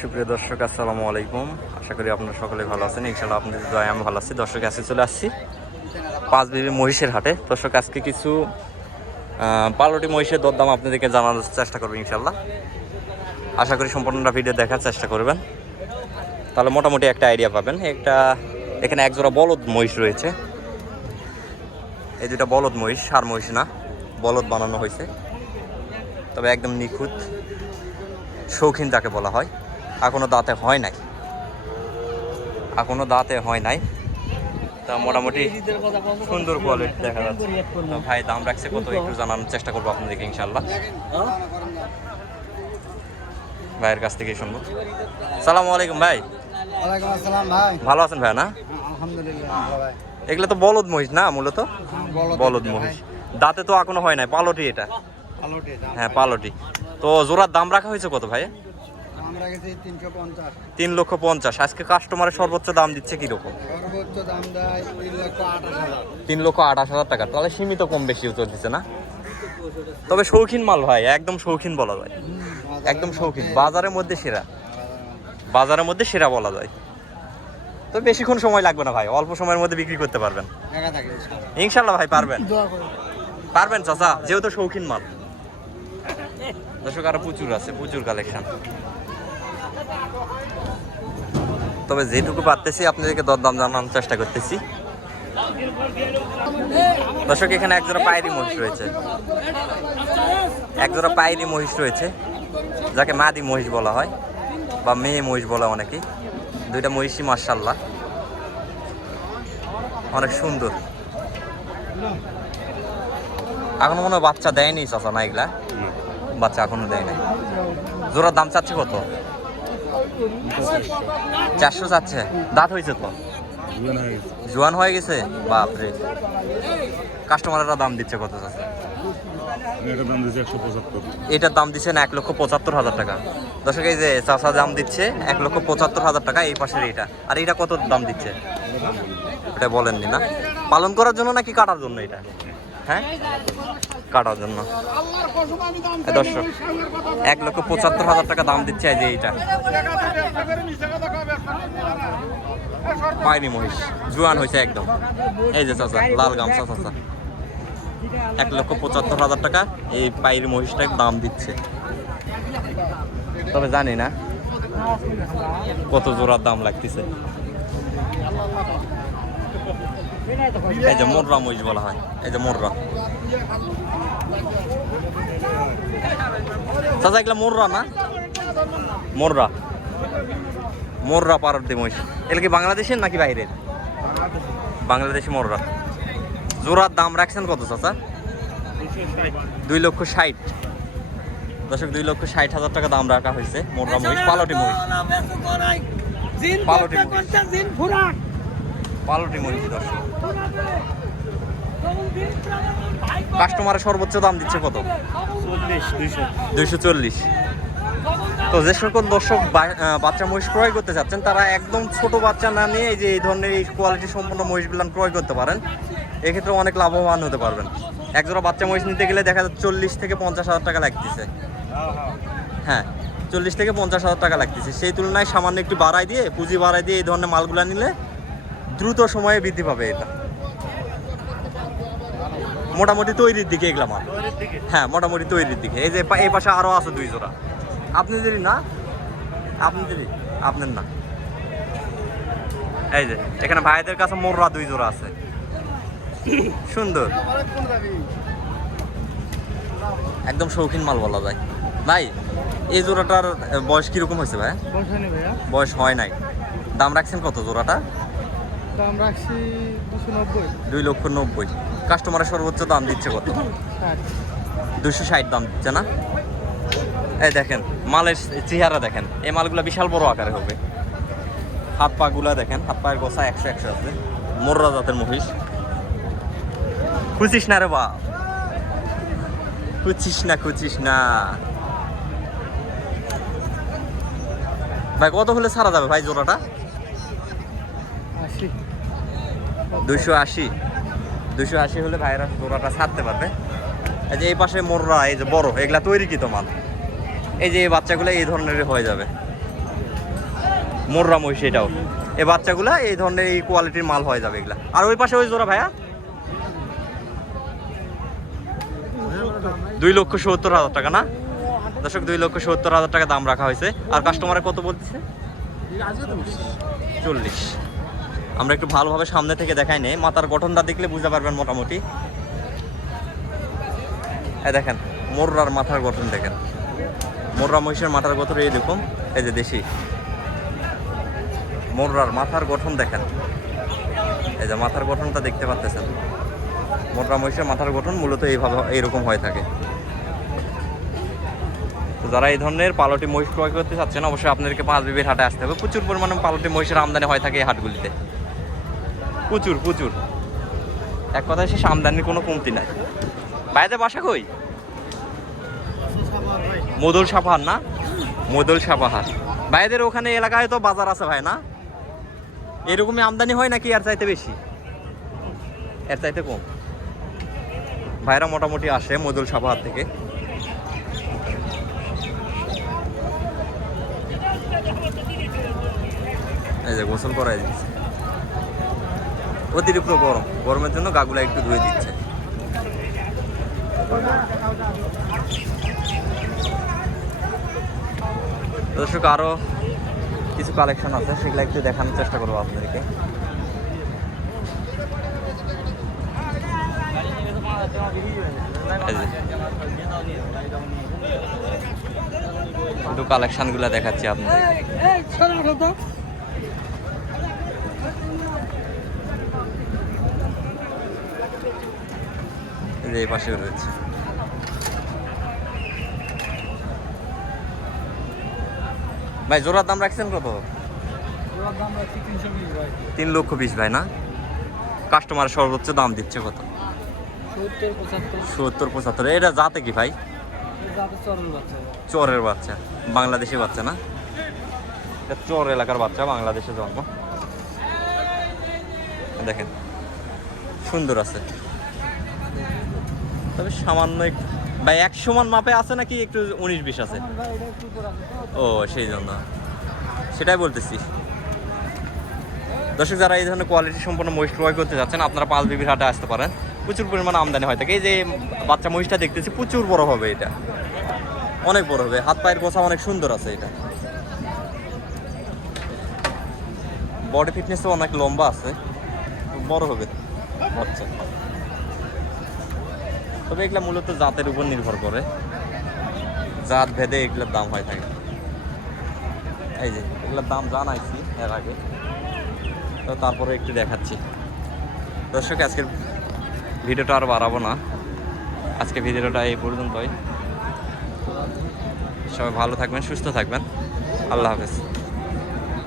সুপ্রিয় দর্শক, আসসালামু আলাইকুম। আশা করি আপনারা সকলে ভালো আছেন। ইনশাল্লাহ আপনাদের দয়া আমি ভালো আছি। দর্শক, আজকে চলে আসছি পাঁচ বিবি মহিষের হাটে। দর্শক, আজকে কিছু পালোটি মহিষের দরদাম আপনাদেরকে জানানোর চেষ্টা করবেন ইনশাল্লাহ আশা করি সম্পূর্ণটা ভিডিও দেখার চেষ্টা করবেন। তাহলে মোটামুটি একটা আইডিয়া পাবেন। একটা, এখানে একজোড়া বলদ মহিষ রয়েছে। এই দুটা বলদ মহিষ, সার মহিষ না, বলদ বানানো হয়েছে। তবে একদম নিখুঁত, শৌখিন যাকে বলা হয়। এখনও দাঁতে হয় নাই। এখনও দাঁতে হয় নাই। তা মোটামুটি সুন্দর কোয়ালিটি দেখা যাচ্ছে। তো ভাই দাম রাখছে কত? একটু জানানোর চেষ্টা করব আপনাদেরকে ইনশাল্লাহ ভাইয়ের কাছ থেকে শুনব। সালামু আলাইকুম ভাই। ভালো আছেন ভাই না? এগুলো তো বলদ মহিষ না মূলত? বলো বলদ মহিষ দাঁতে তো এখনও হয় নাই পালটি এটা? হ্যাঁ পালটি। তো জোড়ার দাম রাখা হয়েছে কত ভাই আমরা গেছি তিনশো পঞ্চাশ তিন লক্ষ পঞ্চাশ। আজকে কাস্টমারের সর্বোচ্চ দাম দিচ্ছে কীরকম? সর্বোচ্চ দাম দেয় তিন লক্ষ আঠাশ হাজার। টাকা। তাহলে সীমিত কম বেশি চলতেছে না? তবে শৌখিন মাল ভাই একদম শৌখিন বলা যায়। একদম শৌখিন। বাজারের মধ্যে সেরা। বাজারের মধ্যে সেরা বলা যায়। তো বেশিক্ষণ সময় লাগবে না ভাই অল্প সময়ের মধ্যে বিক্রি করতে পারবেন। ইনশাল্লাহ ভাই পারবেন। পারবেন চাচা যেহেতু শৌখিন মাল। দর্শক আরও প্রচুর আছে প্রচুর কালেকশন তবে যেটুকু পারতেছি আপনাদেরকে দরদাম জানানোর চেষ্টা করতেছি। দর্শক এখানে একজোড়া পায়েরি মহিষ রয়েছে। একজোড়া পায়েরি মহিষ রয়েছে যাকে মাদি মহিষ বলা হয় বা মেয়ে মহিষ বলা অনেকেই। দুইটা মহিষই মার্শাল্লাহ অনেক সুন্দর। এখনও মনে হয় বাচ্চা দেয়নি চাচা না এগুলা? বাচ্চা এখনও দেয় নাই। জোড়ার দাম চাচ্ছে কত? চারশো চাচ্ছে দাঁত হয়েছে তো? জোয়ান হয়ে গেছে? বাপরে। কাস্টমাররা দাম দিচ্ছে কত চাচ্ছে এটার দাম দিচ্ছেন এক লক্ষ পঁচাত্তর হাজার টাকা। দর্শক, এই যে চাষা দাম দিচ্ছে এক লক্ষ পঁচাত্তর হাজার টাকা, এই পাশের এটা। আর এটা কত দাম দিচ্ছে? এটা বলেননি না? পালন করার জন্য নাকি কাটার জন্য এটা? হ্যাঁ? কাটার জন্য। দর্শক, এক লক্ষ পঁচাত্তর হাজার টাকা দাম দিচ্ছে যে এইটা। পায়নি মহিষ, জুয়ান হয়েছে একদম। এই যে চাচা, লাল গামছা চাচা। এক লক্ষ পঁচাত্তর হাজার টাকা এই পায়ের মহিষটার দাম দিচ্ছে। তবে জানি না কত জোড়ার দাম লাগতেছে। এই যে মোররা মহিষ বলা হয় এই যে মোররা। চাচা এগুলা মোররা না? মোররা। মোররা পাড়ার দিয়ে মহিষ। এগুলো কি বাংলাদেশের নাকি বাইরের? বাংলাদেশি মোররা। জোড়ার দাম রাখছেন কত চাচা? দুই লক্ষ ষাট। দশক দুই লক্ষ ষাট হাজার টাকা দাম রাখা হয়েছে মোররা মহিষ। পালটি মহিষ। পালটি মহিষ। পালটি মহিষ দর্শক। কাস্টমারের সর্বোচ্চ দাম দিচ্ছে কত? চল্লিশ দুইশো। দুইশো চল্লিশ। তো যে সকল দর্শক বাচ্চা মহিষ ক্রয় করতে চাচ্ছেন তারা একদম ছোট বাচ্চা না নিয়ে এই যে এই ধরনের এই কোয়ালিটি সম্পন্ন মহিষগুলো ক্রয় করতে পারেন। এক্ষেত্রে অনেক লাভবান হতে পারবেন। একজোড়া বাচ্চা মহিষ নিতে গেলে দেখা যাচ্ছে চল্লিশ থেকে পঞ্চাশ হাজার টাকা লাগতেছে। হ্যাঁ চল্লিশ থেকে পঞ্চাশ হাজার টাকা লাগতেছে। সেই তুলনায় সামান্য একটু বাড়াই দিয়ে পুঁজি বাড়াই দিয়ে এই ধরনের মালগুলো নিলে দ্রুত সময়ে বৃদ্ধি পাবে এটা। মোটামুটি তৈরির দিকে এগুলা মাল হ্যাঁ মোটামুটি তৈরির দিকে। এই যে এই পাশে আরও আছে দুই জোড়া। আপনাদেরই না আপনাদেরই আপনার না। এই যে এখানে ভাইদের কাছে মোররা দুই জোড়া আছে। সুন্দর। একদম শৌখিন মাল বলা যায়। ভাই এই জোড়াটার বয়স কীরকম হয়েছে ভাই? বয়স হয় নাই। দাম রাখছেন কত জোড়াটা? দাম রাখছি দুশো নব্বই। দুই লক্ষ নব্বই। কাস্টমারের সর্বোচ্চ দাম দিচ্ছে কত? দুশো ষাট দাম দিচ্ছে না? এই দেখেন মালের চেহারা দেখেন। এই মালগুলো বিশাল বড় আকারে হবে। হাত পা গুলা দেখেন হাত পায়ের গোসা একশো একশো আছে। মোররা জাতের মহিষ। খুঁচিস না রে বা খুঁচিস না খুঁচিস না। ভাই কত হলে ছাড়া যাবে ভাই জোড়াটা? দুশো আশি। দুশো আশি হলে ভাইরা জোড়াটা ছাড়তে পারবে। এই যে এই পাশে মোররা, এই যে বড়, এগুলা তৈরি কি মাল এই যে এই বাচ্চাগুলো এই ধরনের হয়ে যাবে। মোররা মহিষ এটাও। এই বাচ্চাগুলা এই ধরনের এই কোয়ালিটির মাল হয়ে যাবে এগুলা। আর ওই পাশে ওই জোড়া ভাইয়া? দুই লক্ষ সত্তর হাজার টাকা না? দর্শক, দুই লক্ষ সত্তর হাজার টাকা দাম রাখা হয়েছে। আর কাস্টমারে কত বলতেছে? চল্লিশ। আমরা একটু ভালোভাবে সামনে থেকে দেখাই নেই। মাথার গঠনটা দেখলে বুঝতে পারবেন মোটামুটি। এই দেখেন, মোররার মাথার গঠন দেখেন। মোররা মহিষের মাথার গঠন এই দেখুন এই যে দেশি। মোররার মাথার গঠন দেখেন। এই যে মাথার গঠনটা দেখতে পাচ্ছেন। মোররা মহিষের মাথার গঠন মূলত এইভাবে এইরকম হয়ে থাকে। তো যারা এই ধরনের পালটি মহিষ ক্রয় করতে চাচ্ছেন, অবশ্যই আপনাদেরকে পাঁচ বিবির হাটে আসতে হবে। প্রচুর পরিমাণে পালটি মহিষের আমদানি হয় থাকে এই হাটগুলিতে। প্রচুর প্রচুর। এক কথায় শেষ আমদানির কোনো কমতি নাই। বাইরে বাসা কই? মদল সাপাহার না? মদল সাপাহার বাইরের ওখানে এলাকায় তো বাজার আছে ভাই, না? এরকমই আমদানি হয় নাকি এর চাইতে বেশি? এর চাইতে কম। ভাইরা মোটামুটি আসে মদল সাপাহার থেকে। এই যে গোসল করাই দিচ্ছে। অতিরিক্ত গরম। গরমের জন্য গাগুলা একটু ধুয়ে দিচ্ছে। দর্শক, আরও কিছু কালেকশন আছে, সেগুলো একটু দেখানোর চেষ্টা করব আপনাদেরকে। একটু কালেকশনগুলা দেখাচ্ছি আপনাদের। এই যে এই পাশেও রয়েছে। ভাই জোড়ার দাম রাখছেন কত? তিন লক্ষ বিশ ভাই না? কাস্টমার সর্বোচ্চ দাম দিচ্ছে কত? সত্তর পঁচাত্তর। এটা যাতে কি ভাই? চরের বাচ্চা। বাংলাদেশি বাচ্চা না? চর এলাকার বাচ্চা বাংলাদেশে জন্ম। দেখেন সুন্দর আছে। তবে সামান্য একটু এক সমান মাপে আছে নাকি একটু উনিশ বিশ আছে? ও সেই জন্য। সেটাই বলতেছি। দর্শক যারা এই ধরনের কোয়ালিটি সম্পন্ন মহিষ ক্রয় করতে যাচ্ছেন আপনারা পাঁচ বিবির হাটে আসতে পারেন। প্রচুর পরিমাণে আমদানি হয় থাকে। এই যে বাচ্চা মহিষটা দেখতেছি প্রচুর বড় হবে এটা। অনেক বড় হবে। হাত পায়ের গোছা অনেক সুন্দর আছে এটা। বডি ফিটনেসও অনেক লম্বা আছে। বড় হবে বাচ্চা। তবে এগুলা মূলত জাতের উপর নির্ভর করে। জাত ভেদে এগুলোর দাম হয় থাকে। এই যে, এগুলোর দাম জানাইছি এর আগে। তো তারপরে একটু দেখাচ্ছি। দর্শক, আজকের ভিডিওটা আর বাড়াবো না। আজকে ভিডিওটা এই পর্যন্তই। সবাই ভালো থাকবেন, সুস্থ থাকবেন। আল্লাহ হাফেজ।